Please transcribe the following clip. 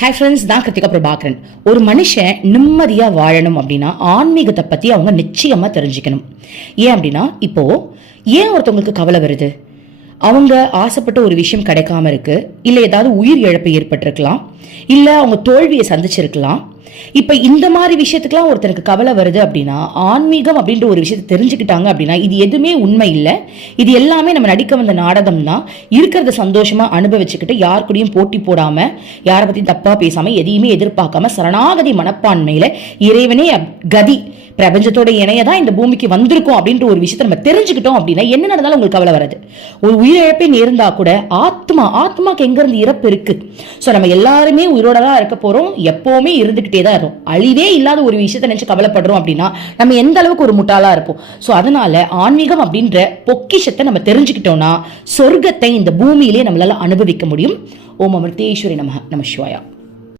Hi friends தான் கிருத்திகா பிரபாகரன். ஒரு மனுஷன் நிம்மதியாக வாழணும் அப்படின்னா ஆன்மீகத்தை பற்றி அவங்க நிச்சயமாக தெரிஞ்சுக்கணும். ஏன் அப்படின்னா இப்போது ஏன் ஒருத்தவங்களுக்கு கவலை வருது? அவங்க ஆசைப்பட்ட ஒரு விஷயம் கிடைக்காம இருக்கு. இல்லை ஏதாவது உயிர் இழப்பு ஏற்பட்டிருக்கலாம். இல்லை அவங்க தோல்வியை சந்திச்சிருக்கலாம். இப்போ இந்த மாதிரி விஷயத்துக்குலாம் ஒருத்தனுக்கு கவலை வருது அப்படின்னா ஆன்மீகம் அப்படின்ற ஒரு விஷயத்தை தெரிஞ்சுக்கிட்டாங்க அப்படின்னா இது எதுவுமே உண்மை இல்லை. இது எல்லாமே நம்ம நடிக்க வந்த நாடகம் தான் இருக்கிறத சந்தோஷமா அனுபவிச்சுக்கிட்டு யார் கூடயும் போட்டி போடாம யாரை பத்தியும் தப்பா பேசாம எதையுமே எதிர்பார்க்காம சரணாகதி மனப்பான்மையில இறைவனே கதி பிரபஞ்சத்தோட இணைய தான் இந்த பூமிக்கு வந்திருக்கும் அப்படின்ற ஒரு விஷயத்தை நம்ம தெரிஞ்சுக்கிட்டோம் அப்படின்னா என்ன நடந்தாலும் உங்களுக்கு கவலை வராது. ஒரு உயிரிழப்பே நேர்ந்தா கூட ஆத்மா ஆத்மாக்கு எங்க இருந்து இறப்பு இருக்கு? ஸோ நம்ம எல்லாருமே உயிரோட தான் இருக்க போறோம் எப்பவுமே இருந்துகிட்டே தான் இருக்கும். அழிவே இல்லாத ஒரு விஷயத்தை நினைச்சு கவலைப்படுறோம் அப்படின்னா நம்ம எந்த அளவுக்கு ஒரு முட்டாளா இருப்போம். ஸோ அதனால ஆன்மீகம் அப்படின்ற பொக்கிஷத்தை நம்ம தெரிஞ்சுக்கிட்டோம்னா சொர்க்கத்தை இந்த பூமியிலே நம்மளால அனுபவிக்க முடியும். ஓம் அமிர்தேஸ்வரி நம நம சிவாயா.